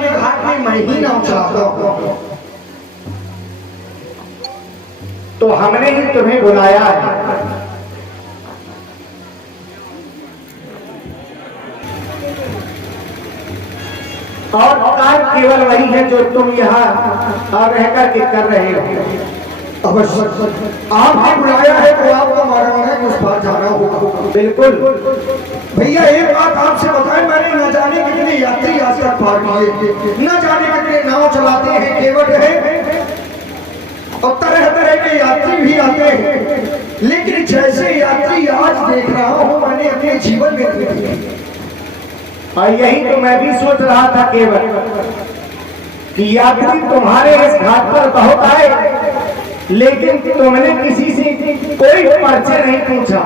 के घाट में मैं ही नाव चलाता हूँ, तो हमने ही तुम्हें बुलाया है। और काम केवल वही है जो तुम यहाँ रह करके कर रहे हो। अवश्य आपने बुलाया है तो आपको मालूम है कि उस पार जाना होगा। बिल्कुल भैया, एक बात आपसे बताएं, मैंने न जाने कितने यात्री आज तक पार किए, न जाने कितने नाव चलाते हैं, केवट है और तरह तरह के यात्री भी आते हैं, लेकिन जैसे यात्री आज देख रहा हूँ मैंने अपने जीवन में देखे। और यही तो मैं भी सोच रहा था केवल कि यात्री तुम्हारे इस घाट पर बहुत आए, लेकिन तुमने किसी से कोई परिचय नहीं पूछा,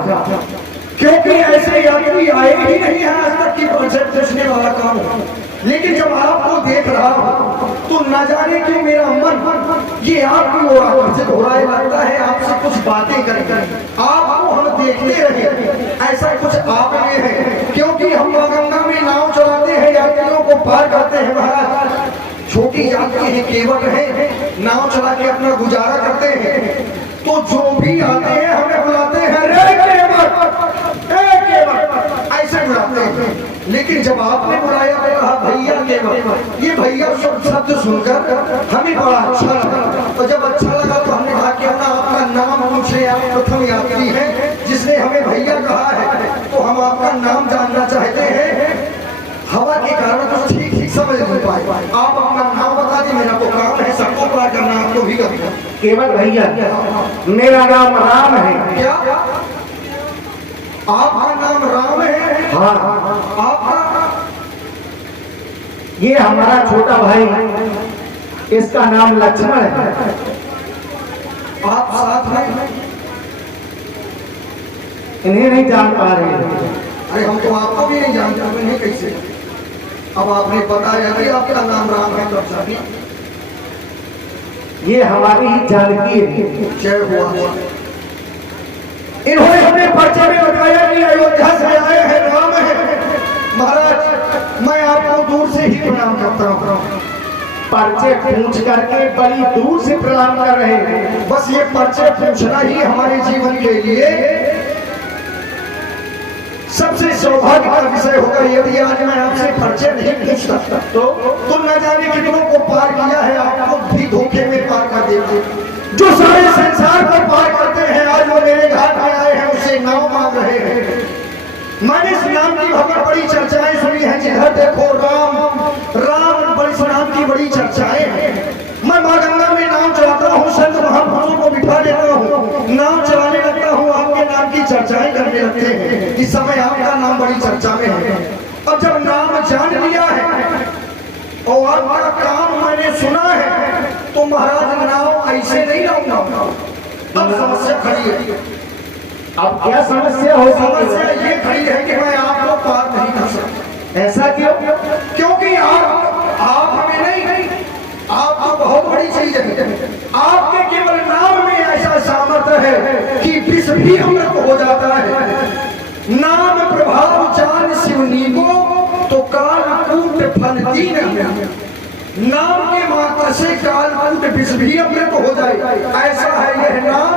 क्योंकि ऐसे यात्री आए ही नहीं है आज तक कि परिचय पूछने वाला काम है। लेकिन जब आपको देख रहा हूं तो न जाने क्यों मेरा मन ये आपकी ओर आकर्षित हो रहा है। लगता है आपसे कुछ बातें करें, आपको हम देखते रहे, ऐसा कुछ आप में है। क्योंकि हम गंगा में नाव चलाते हैं, यात्रियों को पार करते हैं। महाराज छोटी यात्री है, केवट है, नाव चला के अपना गुजारा करते हैं, तो जो भी आते हैं हमें बुलाते हैं रे केवट, ऐसे बुलाते हैं। लेकिन जब आपने बुलाया तो कहा भैया केवट, ये भैया शब्द सुनकर हमें बड़ा अच्छा लगा। और जब अच्छा लगा तो हमने कहा क्यों ना आपका नाम पूछे, आप प्रथम यात्री हैं जिसने हमें भैया कहा है, तो हम आपका नाम जानना चाहते हैं। हवा के कारण तो ठीक समझ नहीं पाए, आप अपना नाम बता दें, मेरा तो काम है सबको पार करना, आपको भी करना। केवल भैया मेरा नाम राम है। क्या आपका नाम राम है? हाँ। आपका? ये हमारा छोटा भाई, इसका नाम लक्ष्मण है। आप साथ में? इन्हें नहीं जान पा रहे हैं। अरे हम तो आपको भी नहीं जानते, नहीं कैसे? अब आपने बताया कि आपका नाम राम है, तो जानिए ये हमारी ही जानकी है। जय हुआ। इन्होंने अपने परिचय में बताया कि अयोध्या से आए हैं, राम है। महाराज मैं आपको दूर से ही प्रणाम करता हूँ। परिचय पूछ करके बड़ी दूर से प्रणाम कर रहे हैं। बस ये परिचय पूछना ही हमारे जीवन के लिए सबसे सौभाग्य का विषय होगा। यदि आज मैं आपसे परिचय नहीं पूछ सकता तो न जाने कितनों को पार किया है, आपको भी धोखे में पार कर देंगे। जो सारे संसार को पार करते हैं, आज वो मेरे घाट में आए हैं, उससे नाव मांग रहे हैं। मैंने इस नाम की बहुत बड़ी चर्चाएं सुनी है, जिधर देखो राम राम, बड़ी नाम की बड़ी चर्चाएं हैं। मैं माँ गंगा में नाव चलाता हूँ, संत महापुरुषों को बिठा लेता हूँ, नाव चलाने लगता हूँ, आपके नाम की चर्चाएं करने लगते हैं। इस समय आपका नाम बड़ी चर्चा में है। और जब नाम जान लिया है और आपका काम मैंने सुना है, तो महाराज नाव ऐसे नहीं लाऊंगा। अब समस्या खड़ी है। अब क्या समस्या हो? समस्या ये खड़ी है कि मैं आपको पार नहीं कर सकता। ऐसा क्यों? क्योंकि आप हमें नहीं, आप तो बहुत बड़ी चीज है। आपके केवल नाम में ऐसा सामर्थ्य है कि विष भी अमृत हो जाता है। नाम प्रभाव जान शिवनी को तो कालकूट फल दीन। नाम के मात्र से कालकूट विष भी अमृत हो जाए, ऐसा है यह नाम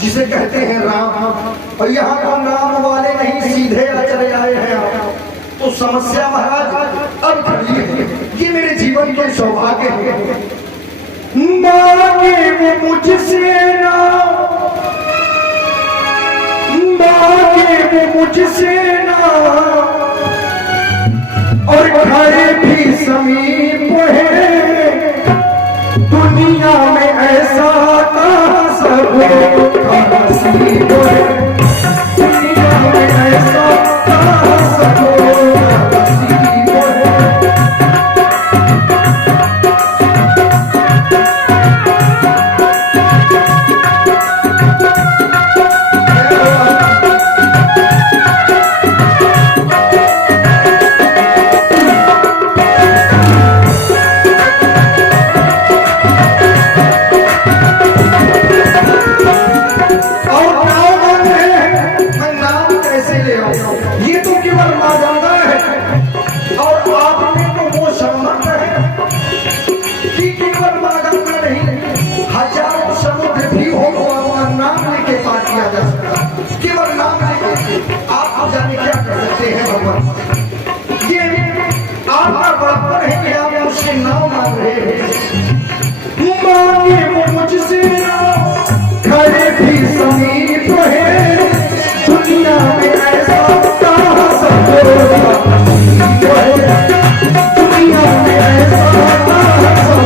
जिसे कहते हैं राम। और यहाँ तो नाम वाले नहीं, सीधे चले आए हैं आप। तो समस्या महाराज अब खड़ी है, ये मेरे जीवन के सौभाग्य है। मांगे वो मुझसे ना, मांगे वो मुझसे ना, और खड़े भी समीप है। दुनिया में ऐसा सब नसीब है, दुनिया में ऐसा सब नसीब है। परमात्मा है कि आप मुझसे नाम मांग रहे हैं। मांगे वो मुझसे खड़े भी समीप है, दुनिया में ऐसा कहाँ सब दुनिया में ऐसा कहाँ सब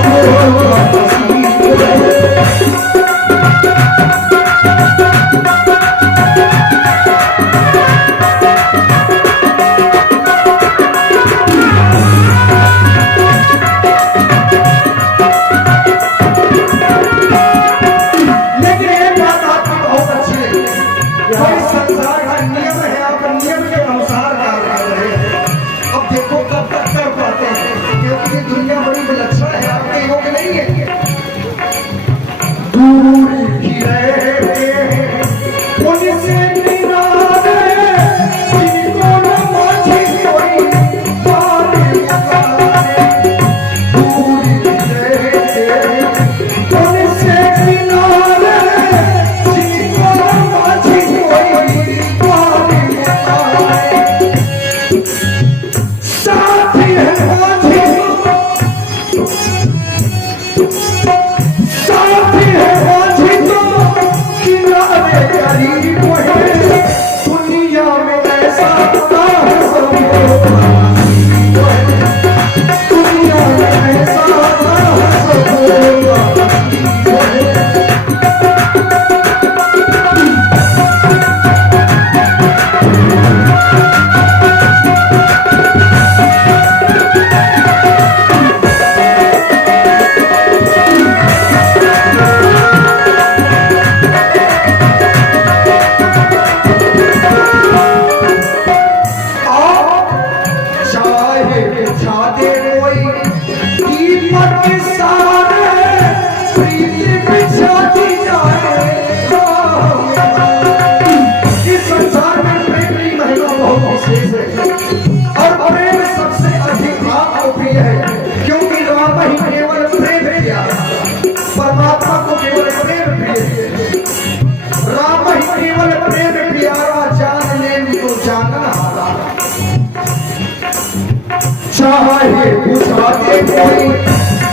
चाहे बुझा दे कोई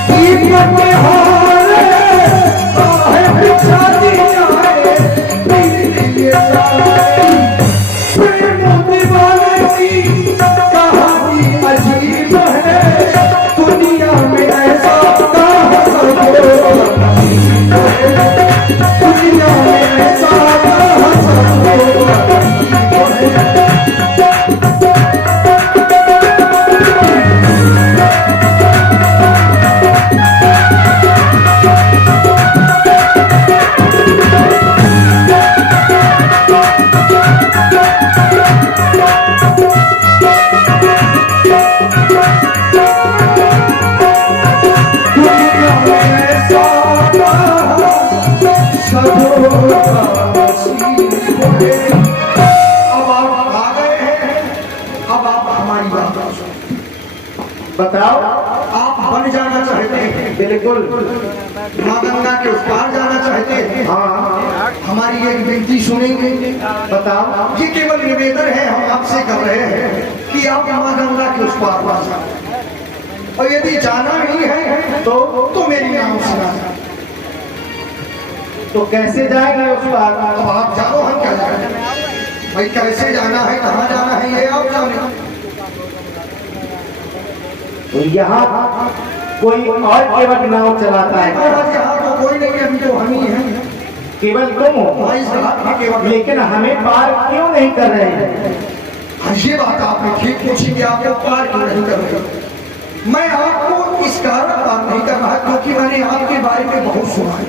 कीमत में हारे, चाहे बुझा दी जाए दिल जाए। प्रेम दीवाने की कहानी अजीब है, दुनिया में ऐसा कहाँ सब दुनिया में ऐसा कहाँ सब बताओ, आप बन जाना चाहते हैं? बिल्कुल। माँ गंगा के उस पार जाना चाहते हैं? हाँ। हमारी एक विनती सुनेंगे? बताओ। ये केवल निवेदन है हम आपसे कर रहे हैं कि आप माँ गंगा के उस पार जाए, और यदि जाना नहीं है तो मेरी नाम सुना। तो कैसे जाएंगे उस पार? अब आप जानो, हम क्या जाए भाई, कैसे जाना है, कहाँ जाना है, ये आप जाने। तो यहाँ कोई और केवल नाव चलाता है? यहाँ तो कोई नहीं, अभी तो हम ही हैं, केवल तुम हो। लेकिन हमें पार क्यों नहीं कर रहे हैं? ये बात आपने ठीक पूछी कि आपको पार क्यों नहीं कर रहे। मैं आपको इस कारण पार नहीं कर रहा क्योंकि मैंने आपके बारे में बहुत सुना है।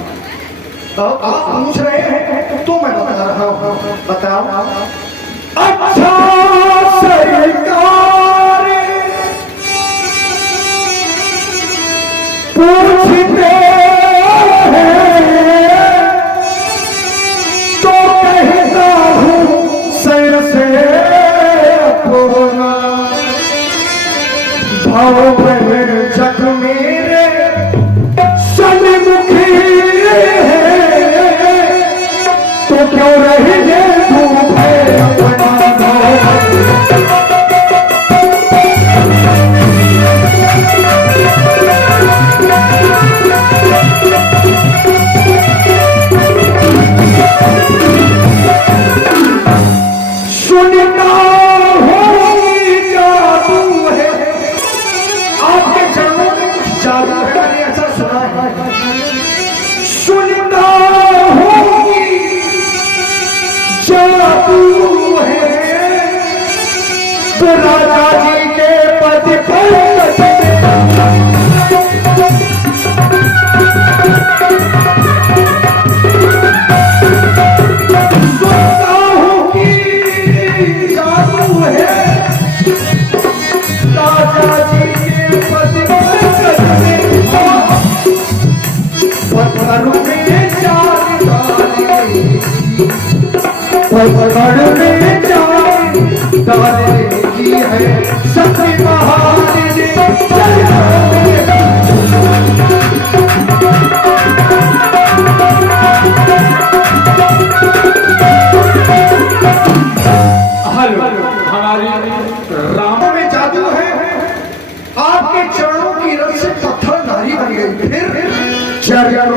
तो आप पूछ रहे हैं तो मैं बता रहा हूँ। बताओ। अच्छा सरकार पूछते हैं तो कहता हूँ सर से अपना भाव में जग मेरे सन्मुखी तो क्यों रहे धूप है अपना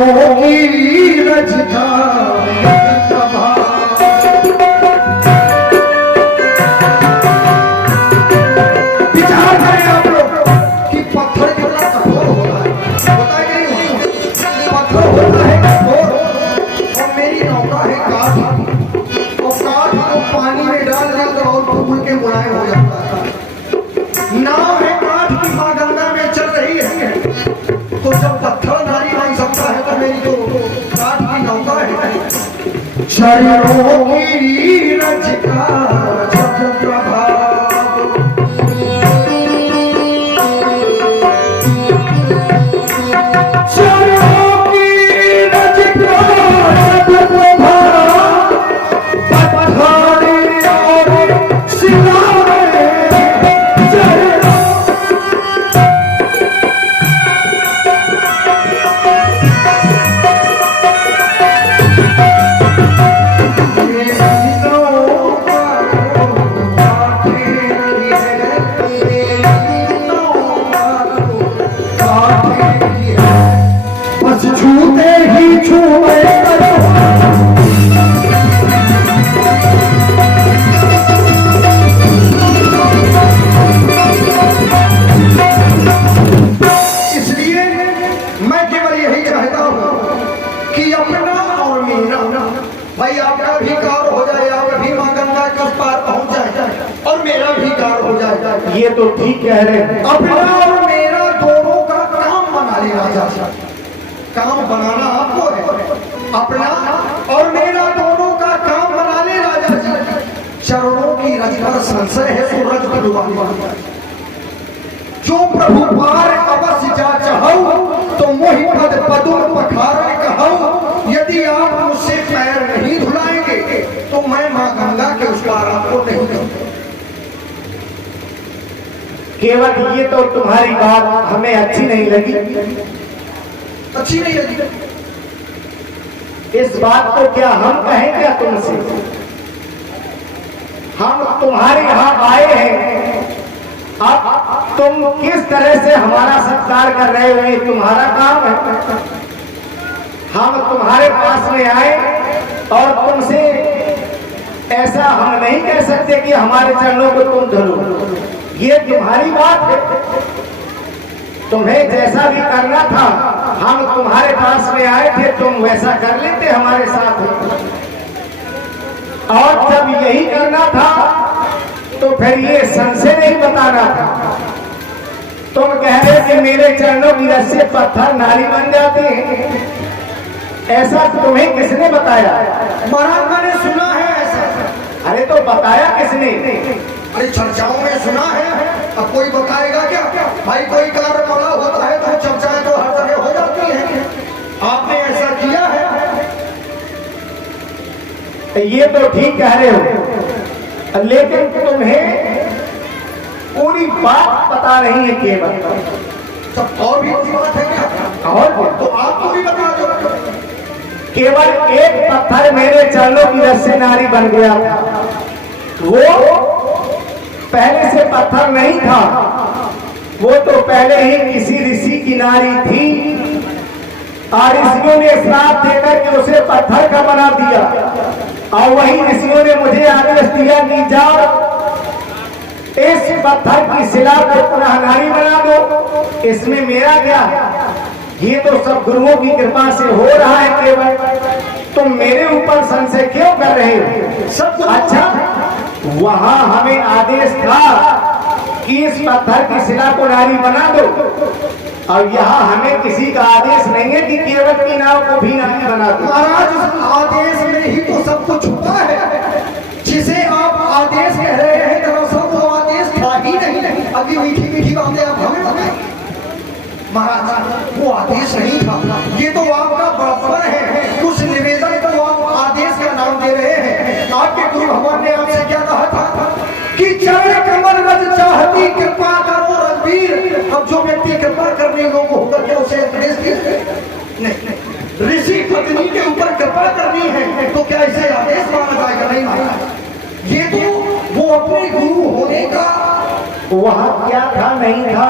चरणों की रचना विचार करें आप लोग कि पत्थर कितना कठोर होता है कि नहीं? पत्थर होता है कठोर और मेरी नौका है काठ, और काठ को पानी में डाल दिया तो और फूल के मुलायम हो जाता है। नाव है काठ की, मां गंगा में चल रही है, तो जब पत्थर नारी बन सकता है तो मेरी तो काठ की नौका है। चरणों की रचना जब प्रभाव भाई आपका भी कार हो जाए, आपका भी मां गंगा का पार पहुंच जाए और मेरा भी कार हो जाए। ये तो ठीक कह रहे हैं। अपना और मेरा दोनों का काम बना ले राजा। काम बनाना आपको है, अपना और मेरा दोनों का काम बना ले राजा जी। चरणों की रचना संशय है सूरज बलवान, जो प्रभु पार अवश्य जा चाहूं तो मोहि पद पदुम पखारे कहूं। यदि आप मुझसे पैर नहीं धुलाएंगे तो मैं मां गंगा के उस पार आपको नहीं दूंगा। केवल ये तो तुम्हारी बात हमें अच्छी नहीं लगी। अच्छी नहीं लगी? इस बात को क्या हम कहें क्या तुमसे? हम तुम्हारे यहाँ आए हैं, अब तुम किस तरह से हमारा सत्कार कर रहे हो ये तुम्हारा काम है। हम तुम्हारे पास में आए और तुमसे ऐसा हम नहीं कह सकते कि हमारे चरणों को तुम धरो, ये तुम्हारी बात है। तुम्हें जैसा भी करना था हम तुम्हारे पास में आए थे, तुम वैसा कर लेते हमारे साथ। और जब यही करना था तो फिर ये संशय नहीं बताना था। तुम कह रहे कि मेरे चरणों की रस से पत्थर नारी बन जाते हैं, ऐसा तुम्हें किसने बताया? महाराज मैंने सुना है ऐसा। अरे तो बताया किसने? अरे चर्चाओं में सुना है, अब कोई बताएगा क्या? भाई कोई कार्य बड़ा होता है तो चर्चाएं तो हर जगह हो जाती हैं। आपने ऐसा किया है? ये तो ठीक कह रहे हो, लेकिन तुम्हें पूरी बात पता नहीं है। केवल सब और भी बात है क्या? और तो आपको भी बता दो। केवल एक पत्थर मेरे चरणों की रस से नारी बन गया था। वो पहले से पत्थर नहीं था, वो तो पहले ही किसी ऋषि की नारी थी और ऋषियों ने श्राप देकर के उसे पत्थर का बना दिया। और वही ऋषियों ने मुझे आदेश दिया कि जाओ इस पत्थर की शिला को पुनः नारी बना दो। इसमें मेरा क्या? ये तो सब गुरुओं की कृपा से हो रहा है। केवल तुम मेरे ऊपर संशय क्यों कर रहे हो? सब अच्छा, वहां हमें आदेश था कि इस पत्थर की शिला को नारी बना दो, और यहाँ हमें किसी का आदेश नहीं है कि केवल की नाव को भी नारी बना दो। महाराज उस आदेश में ही तो सब कुछ छुपा है। जिसे आप आदेश कह रहे हैं दरअसल वो आदेश था ही नहीं। अभी मीठी मीठी बातें आप हमें बताएं। महाराज वो आदेश नहीं था, ये तो आपका बड़प्पन है। उस निवेदन को आप आदेश का नाम दे रहे हैं। आपके गुरु भगवान ने आपसे क्या कहा था कि चरण कमल रज चाहती कृपा करो रघुवीर। अब जो व्यक्ति कृपा करने लोगों होकर के उसे आदेश दिए नहीं। ऋषि पत्नी के ऊपर कृपा करनी है तो क्या इसे आदेश माना जाएगा? नहीं माना। ये तो वो अपने गुरु होने का वहां क्या था नहीं था।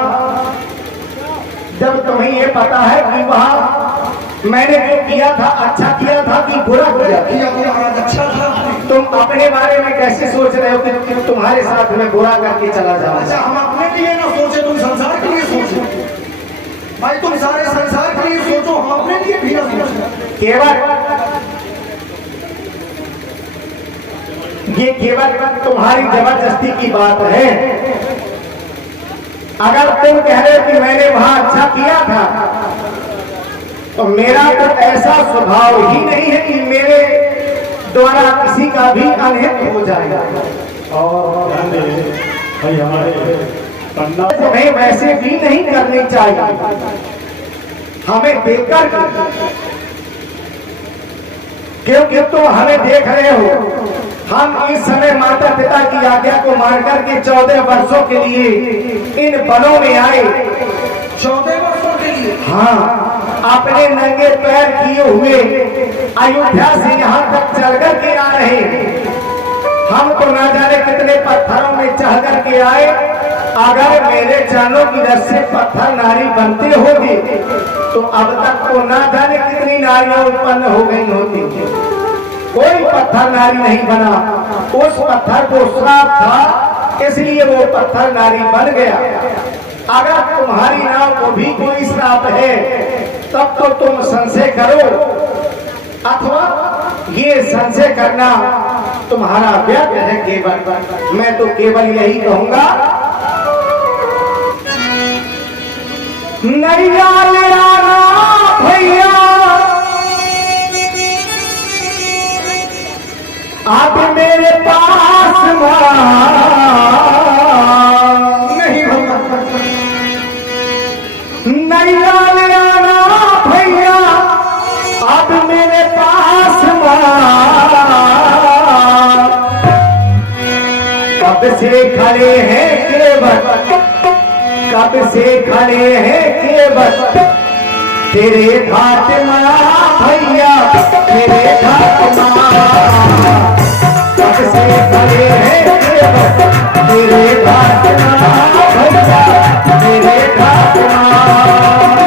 जब तुम्हें ये पता है कि वहां मैंने जो किया था अच्छा किया था कि बुरा किया था? किया तो महाराज अच्छा था। तुम अपने बारे में कैसे सोच रहे हो कि तुम्हारे साथ में बुरा करके चला जाऊं? अच्छा, हम अपने लिए ना सोचे, तुम संसार के लिए सोचो भाई, तुम सारे संसार के लिए सोचो, हम अपने लिए भी ना सोचो। केवल तुम्हारी जबरदस्ती की बात है। अगर तुम कह रहे हो कि मैंने वहां अच्छा किया था, तो मेरा तो ऐसा स्वभाव ही नहीं है कि मेरे द्वारा किसी का भी अनहित हो जाएगा। और भाई हमारे पन्ना हमें वैसे भी नहीं करनी चाहिए, हमें देखकर, क्योंकि तुम हमें देख रहे हो, हम इस समय माता पिता की आज्ञा को मानकर के 14 वर्षों के लिए इन वनों में आए। 14 वर्षों के लिए? हाँ, अपने नंगे पैर किए हुए अयोध्या से यहाँ तक चल कर के आ रहे हैं। हम तो ना जाने कितने पत्थरों में चढ़ कर के आए। अगर मेरे चरणों की रस से पत्थर नारी बनते होते तो अब तक तो ना जाने कितनी नारियां उत्पन्न हो गई होती। कोई पत्थर नारी नहीं बना, उस पत्थर को श्राप था, इसलिए वो पत्थर नारी बन गया। अगर तुम्हारी नाव को भी कोई श्राप है तब तो तुम संशय करो, अथवा ये संशय करना तुम्हारा व्यर्थ है। केवल मैं तो केवल यही कहूंगा, नैया ले आना भैया, आप मेरे पास नहीं होगा। नैया ले आना भैया, आप मेरे पास कब से खड़े हैं केवल, कब से खड़े हैं केवल तेरे घाट माँ भैया, तेरे घाट माँ। कब से खड़े हैं केवल तेरे घाट माँ भैया, तेरे घाट माँ।